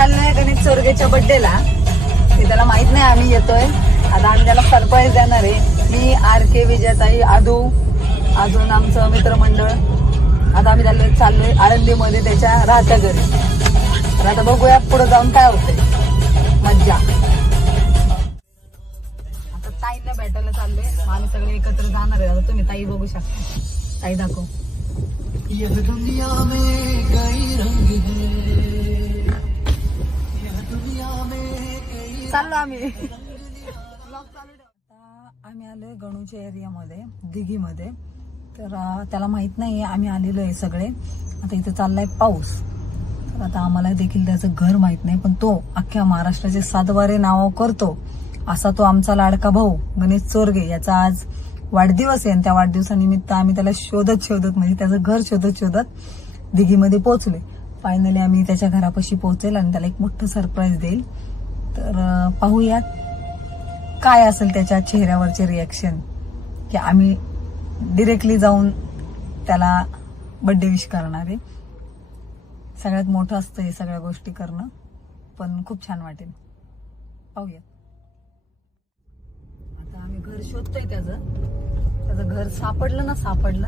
चाललोय गणेश चोरगेच्या बर्थडेला. ते त्याला माहित नाही आम्ही येतोय. आता आम्ही त्याला सरप्राईज देणार आहे. मी RK, विजयताई, आदू, अजून आमचं मित्रमंडळ. आता आम्ही त्याला चाललोय आळंदीमध्ये त्याच्या राहत्या घरी. तर आता बघूया पुढे जाऊन काय होतंय. मज्जा. आता ताईला भेटायला चाललोय. आम्ही सगळे एकत्र जाणार आहे. आता तुम्ही ताई बघू शकता. ताई दाखव. दुनिया में कई रंग है, दुनिया में चाललो आम्ही. आम्ही आलोय गणूच्या एरियामध्ये, दिघीमध्ये. तर त्याला माहित नाही आम्ही आलेलो आहे सगळे. आता इथे चाललाय पाऊस. तर आता आम्हाला देखील त्याचं घर माहित नाही, पण तो अख्ख्या महाराष्ट्राचे 7 वारे नाव करतो असा तो आमचा लाडका भाऊ गणेश चोरगे. याचा आज वाढदिवस आहे आणि त्या वाढदिवसानिमित्त आम्ही त्याला शोधत म्हणजे त्याचं घर शोधत दिघीमध्ये पोहोचले. फायनली आम्ही त्याच्या घरापाशी पोहोचेल आणि त्याला एक मोठं सरप्राईज देईल. तर पाहूयात काय असेल त्याच्या चेहऱ्यावरचे रिॲक्शन, की आम्ही डिरेक्टली जाऊन त्याला बर्थडे विश करणार आहे. सगळ्यात मोठं असतं हे सगळ्या गोष्टी करणं, पण खूप छान वाटेल. पाहूयात. आता आम्ही घर शोधतोय त्याचं घर सापडलं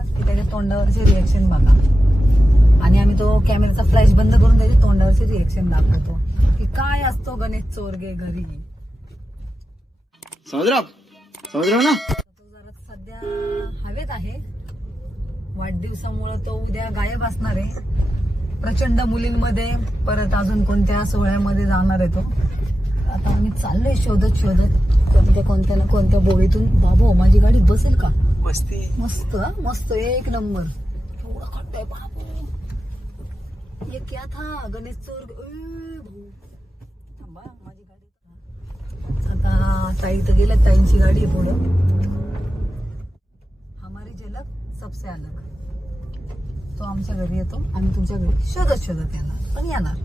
की त्याच्या तोंडावरचे रिॲक्शन बघा. आणि आम्ही तो कॅमेराचा फ्लॅश बंद करून त्याच्या तोंडावरचे रिॲक्शन दाखवतो की काय असतो गणेश चोरगे घरी. समजलं ना. तो जरा सध्या हवेत आहे. वाढदिवसामुळे तो उद्या गायब असणार आहे. प्रचंड मुलींमध्ये, परत अजून कोणत्या सोहळ्यामध्ये जाणार आहे तो. आता आम्ही चाललोय शोधत कोणत्या ना कोणत्या बोळीतून. बाबू माझी गाडी बसेल का? मस्त एक नंबर. एवढा खड्डा आहे बाबू. ये क्या था गणेश चोरगे. थांबा माझी गाडी. आता ताई तर गेल्या. ताईंची गाडी आहे पुढं. हमारी झलक सबसे अलग. तो आमच्या घरी येतो, आम्ही तुमच्या घरी शोधत येणार, पण येणार.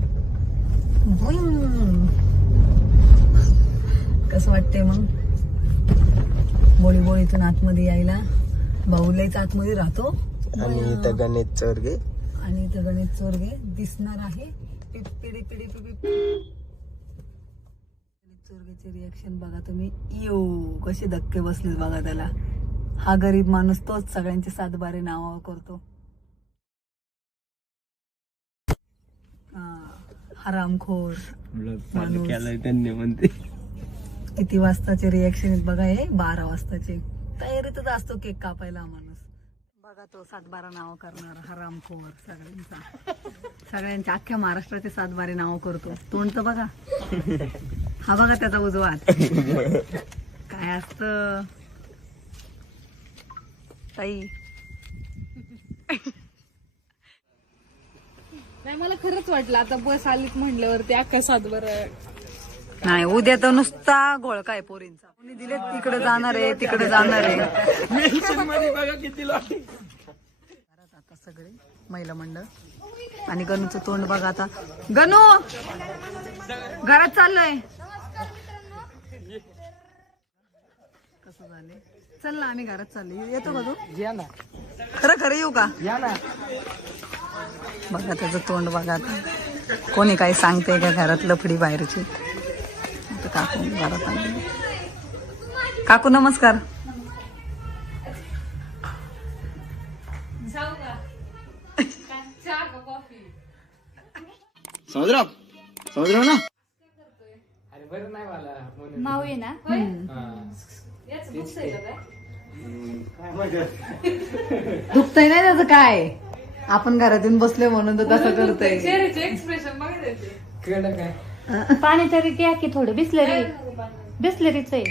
कसं वाटतंय मग बोळीतून आतमध्ये यायला? भाऊलाच आतमध्ये राहतो आणि इथं गणेश चोरगे दिसणार आहे. पिडी चोरगेचे रिॲक्शन बघा तुम्ही. कसे धक्के बसले बघा त्याला. हा गरीब माणूस तोच सगळ्यांचे 7 बारे नाव करतो. हरामखोर माणूस. त्यांनी म्हणते किती वाजताचे रिॲक्शन आहेत बघा. हे 12 वाजताचे. तयारीतच असतो केक कापायला माणूस. बघा तो 7-12 नाव करणार हरामखोर. सगळ्यांच्या अख्ख्या महाराष्ट्राचे 7 बारे नाव करतो. तोंड तर बघा. हा बघा त्याचा उजवा हात. काय असत ताई. नाही मला खरंच वाटलं आता बस आलीत म्हणल्यावरती अख्खा 7 बरं. नाही उद्या तर नुसता गोळ काय पोरींचा. कोणी दिले तिकडे जाणार आहे. आता सगळे महिला मंडळ आणि गणूचं तोंड बघा. आता गणू घरात चाललोय. कसं झाले. चल ना आम्ही घरात चाललोय. येतो का तू? या ना. खरं येऊ का? या ना. बघा त्याचं तोंड बघा. कोणी काही सांगते का घरात लफडी बाहेरची. काकू घरात आली. काकू नमस्कार. समजलं ना. माऊ आहे ना. दुखतंय नाही त्याचं काय. आपण घरातून बसले म्हणून तर तसं करतोय. एक्सप्रेशन काय पाणी तरी घ्या की थोडं. बिस्लरीच आहे.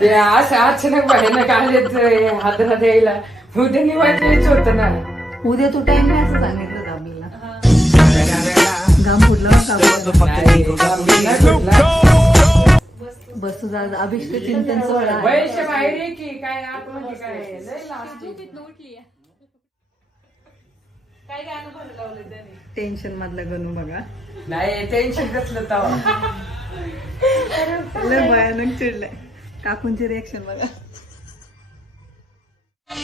ते असं अचानक बाहेर आले हातात यायला. उद्या निवायचं होत ना. उद्या तू टाइम नाही असं सांगितलं होतं आपल्याला. घाम फुटलं बस तुझा अभिष्ट चिंतन सोहळा. वैश्य बाहेर आहे की काय आतमध्ये काय उठली. काय गाणं भरलं लावलं त्याने. टेन्शन मधलं गणू बघा. नाही टेन्शन कसलं तवा. लय भयानक चिडलंय. काकूंची रिएक्शन बघा.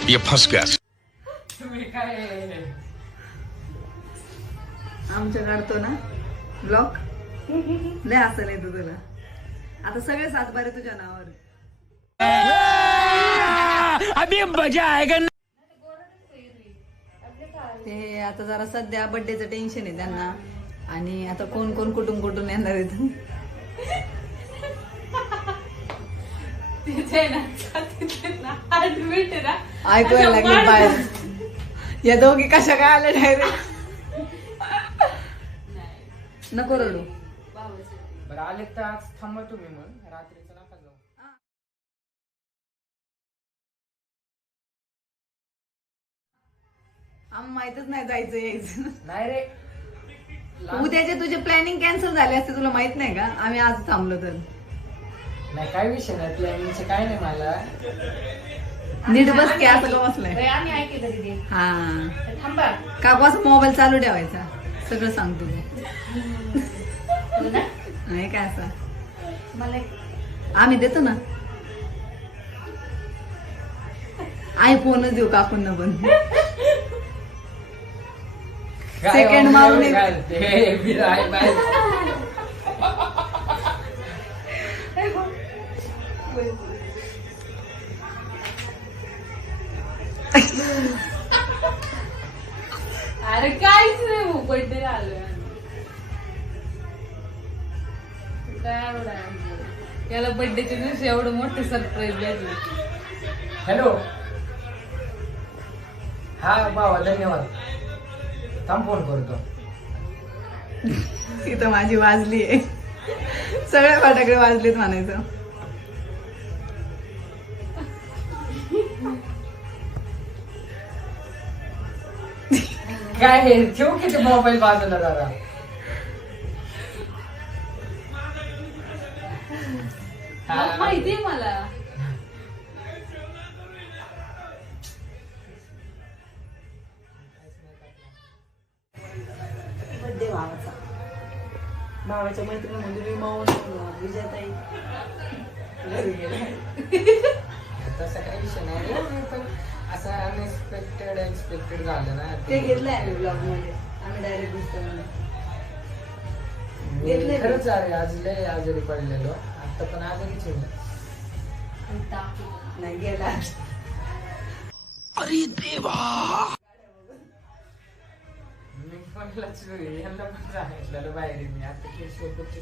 ये फंस गया. तुम्ही काय आमच्या काढतो ना ब्लॉक लय असं नाही तुला आता सगळे सातबारे तुझ्या नावावर अभी मजा आएगा. ते आता जरा सध्या बर्थडेचं टेन्शन आहे त्यांना आणि आता कोण कोण कुठून येणार आहेत ऐकूया लागले बाहेर या दोघी कशा काय आल्या डायरेक्ट नको रडू बरं आले तर आज थांबा तुम्ही मग रात्रीचं नका जाऊ. आम्हाला माहितच नाही जायचं यायचं नाही रे उद्याचे तुझे प्लॅनिंग कॅन्सल झाले असते तुला माहित नाही का आम्ही आज थांबलो तर नाही काय विषय नाही प्लॅनिंगचं काय नाही मला. नीट बस की असं का बसलाय आम्ही ऐकलं तिथे हा थांबा का बस मोबाईल चालू ठेवायचा सगळं सांगतो नाही काय असं मला आम्ही देतो ना आयफोनच देऊ काकूंना पण सेकंड मारून एक- अरे काहीच नाही हो बर्थडे आलोय याला बर्थडेच्या दिवशी एवढं मोठं सरप्राईज भेटलं. हॅलो हा बाबा धन्यवाद थांब फोन करतो. इथं माझी वाजली आहे सगळ्या फटाकडे वाजलेत म्हणायचं काय हे ठेवू किती मोबाईल बाजूला जरा. माहितीये मला बर्थडे भावाच्या मैत्रिणी म्हणजे विजयाताई घरी गेल्या तसं काही विषय नाही रे, पण असं अनएक्सपेक्टेड एक्सपेक्टेड झालं ना ते घेतलंय आम्ही ब्लॉग मध्ये आम्ही डायरेक्ट दिसतो घेतलंय का? खरंच अरे आज लय आजारी पडलेलो आता पण आजारीच आहे. नाही गेला अरे देवा. मी म्हणलंच यांना पण सांगितलेलं बाहेर मी आता ते सोबतचे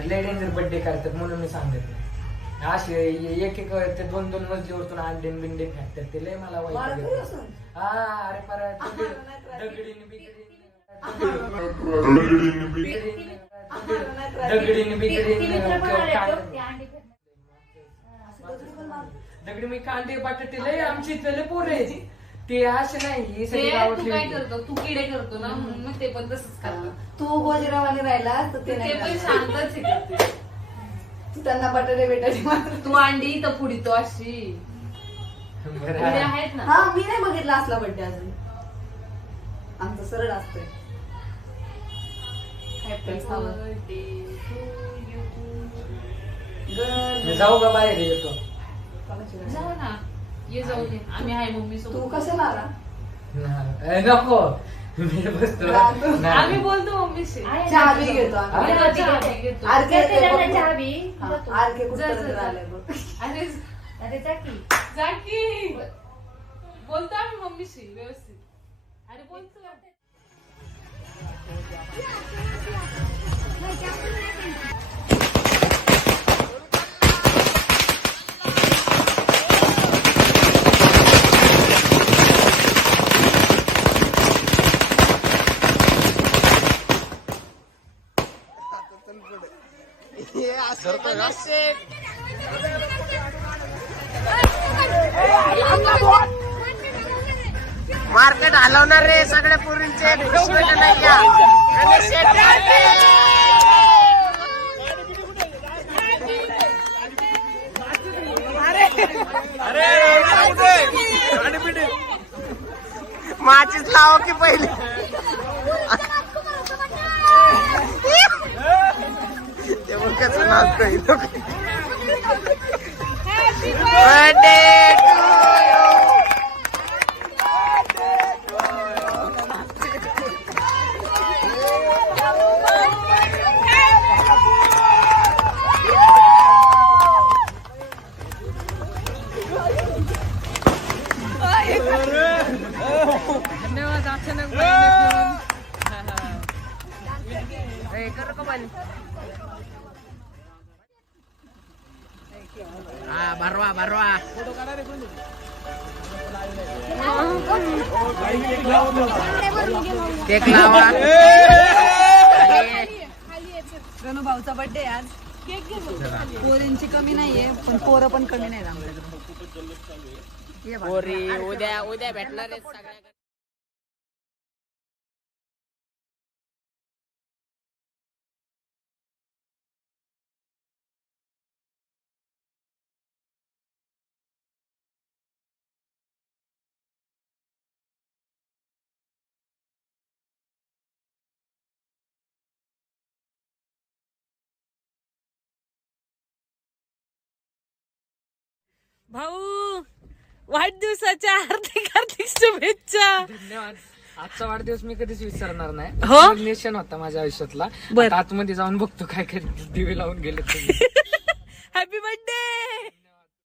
लय डेंजर बर्थडे करतात म्हणून मी सांगत नाही. असे एक ते दोन मजलीवरतून अंडे बिंडे फेकतात ते लय मला वाईट येतं. हा अरे परत दगडीने दगडी मी कांदे बटाटे लय आमची इथले पोरं आहे ते असे नाही ही सगळी तू गावातली काय होती. करतो तू किडे करतो ना म्हणून मग ते पण तसंच करतो. तू गोजीरावाने राहिला तर ते ते नाही पण करणार. शांतच आहे करते. तू त्यांना बटाटे बेटाटे मात्र तू अंडी तर पुढी तो अशी बरं किडे आहे. आहेत ना. हा मी नाही बघितला असला बड्डे अजून आमचं सरळ असतंय Happy birthday to you. मी जाऊ का बाहेर येतो. जाऊ ना ये जाऊ दे आम्ही आहे मम्मी तू सोबत. कशाला आला नको मी बसतो आम्ही नाही. बोलतो मम्मीशी. चहा बी घेतो आम्ही. हा, चहा बी घेतो. आरके हा, आरके जा, जा, कुठं जा. आले बघ अरे जा की बोलतो आम्ही मम्मीशी व्यवस्थित. अरे बोलतो मार्केट हलवणार रे सगळ्या पुरींचे नाही का. माचीच लावा की पहिले ते मग कसं नाचतोय बर्थडे धन्यवाद अचानक करू का पण हा भरवा केक लावा गणू भाऊचा बर्थडे आज पोरींची कमी नाहीये पण पोरं पण कमी नाहीत आमच्याकडे. पोरी उद्या भेटणार आहेत सगळ्या. भाऊ वाढदिवसाच्या हार्दिक शुभेच्छा. धन्यवाद. आजचा वाढदिवस मी कधीच विसरणार नाही. हो? नेशन होता माझ्या आयुष्यातला. बरं. आता आतमध्ये जाऊन बघतो काय काय दिवे लावून गेले तुम्ही. Happy birthday.